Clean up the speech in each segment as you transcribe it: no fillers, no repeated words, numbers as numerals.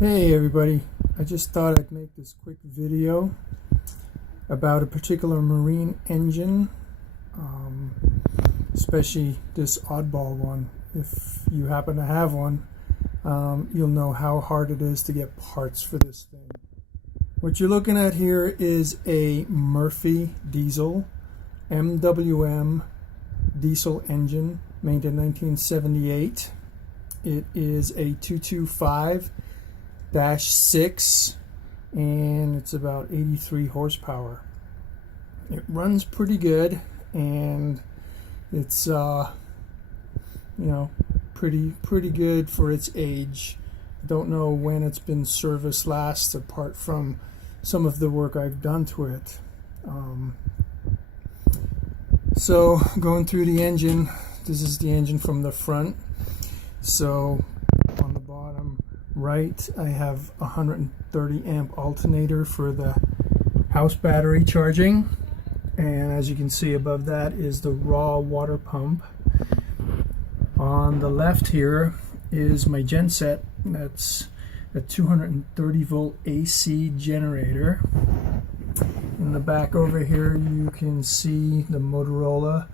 Hey everybody, I just thought I'd make this quick video about a particular marine engine, especially this Oddball one. If you happen to have one, you'll know how hard it is to get parts for this thing. What you're looking at here is a Murphy diesel, MWM diesel engine made in 1978. It is a 225-6 and it's about 83 horsepower. It runs pretty good and it's pretty good for its age. Don't know when it's been serviced last apart from some of the work I've done to it. So going through the engine, this is the engine from the front. So on the bottom right, I have a 130 amp alternator for the house battery charging, and as you can see above that is the raw water pump. On the left here is my genset. That's a 230 volt AC generator. In the back over here you can see the Motorola. I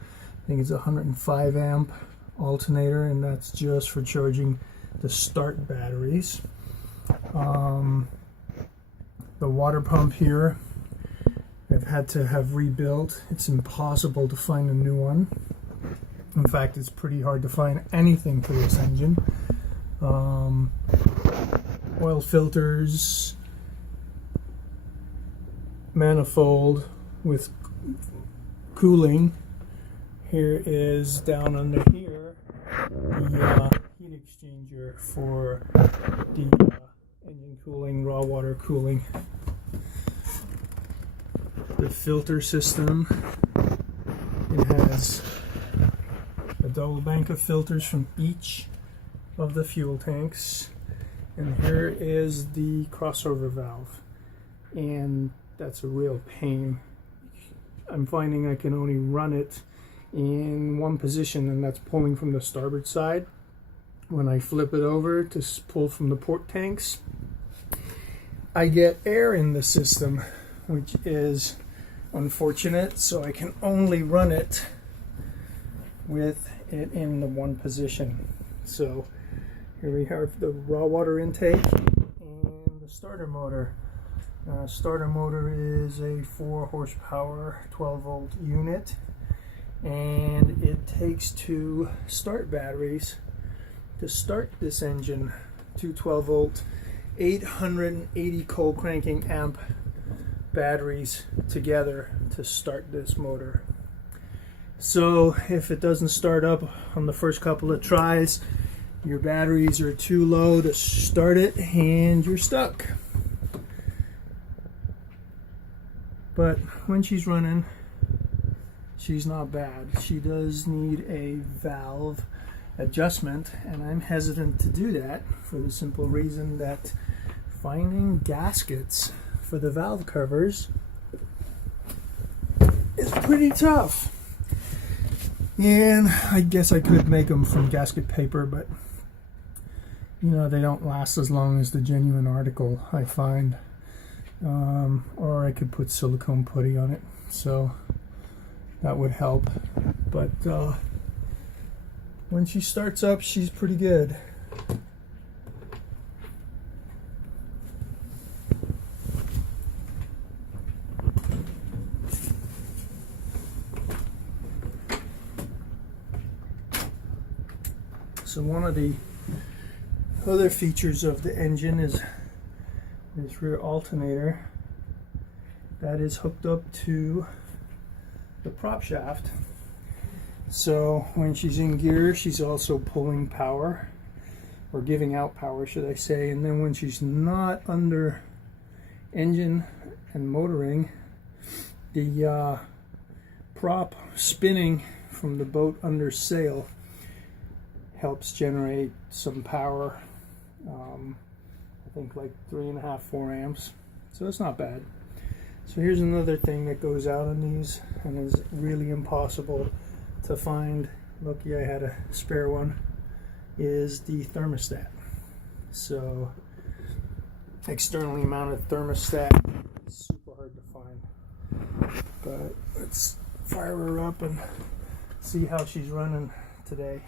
think it's a 105 amp alternator, and that's just for charging the start batteries. The water pump here I've had to have rebuilt. It's impossible to find a new one. In fact, it's pretty hard to find anything for this engine. Oil filters, manifold with cooling. Here is down under here the heat exchanger for the engine cooling, raw water cooling. The filter system, it has a double bank of filters from each of the fuel tanks, and here is the crossover valve, and that's a real pain. I'm finding I can only run it in one position, and that's pulling from the starboard side. When I flip it over to pull from the port tanks, I get air in the system, which is unfortunate, so I can only run it with it in the one position. So here we have the raw water intake and the starter motor. Starter motor is a 4 horsepower 12 volt unit, and it takes 2 start batteries to start this engine. 2 12 volt 880 cold cranking amp batteries together to start this motor. So if it doesn't start up on the first couple of tries, your batteries are too low to start it and you're stuck. But when she's running, she's not bad. She does need a valve adjustment, and I'm hesitant to do that for the simple reason that finding gaskets for the valve covers is pretty tough. And I guess I could make them from gasket paper, but you know, they don't last as long as the genuine article, I find. Or I could put silicone putty on it, so that would help. But when she starts up, she's pretty good. So one of the other features of the engine is this rear alternator that is hooked up to the prop shaft. So when she's in gear, she's also pulling power, or giving out power should I say, and then when she's not under engine and motoring, the prop spinning from the boat under sail helps generate some power. I think like 3.5, 4 amps. So it's not bad. So here's another thing that goes out on these and is really impossible to find. Lucky I had a spare one. Is the thermostat. So externally mounted thermostat. It's super hard to find. But let's fire her up and see how she's running today.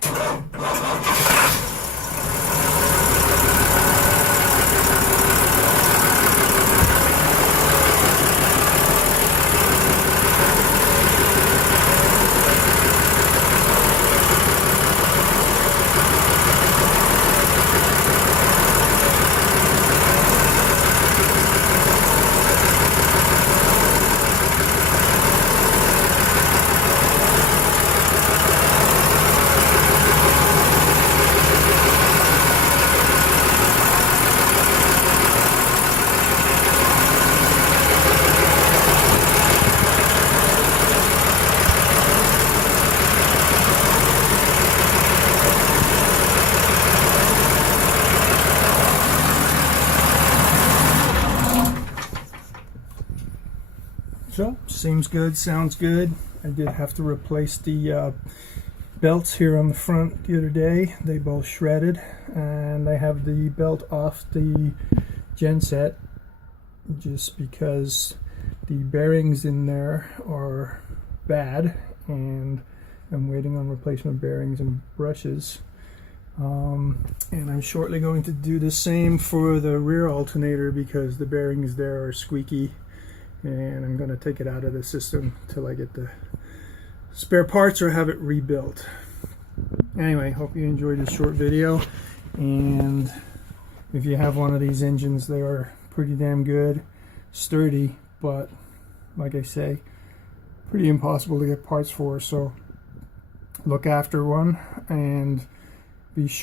So, seems good, sounds good. I did have to replace the belts here on the front the other day. They both shredded, and I have the belt off the genset just because the bearings in there are bad, and I'm waiting on replacement bearings and brushes. And I'm shortly going to do the same for the rear alternator because the bearings there are squeaky. And I'm going to take it out of the system till I get the spare parts or have it rebuilt. Anyway, hope you enjoyed this short video, and if you have one of these engines, they are pretty damn good, sturdy, but like I say, pretty impossible to get parts for, so look after one and be sure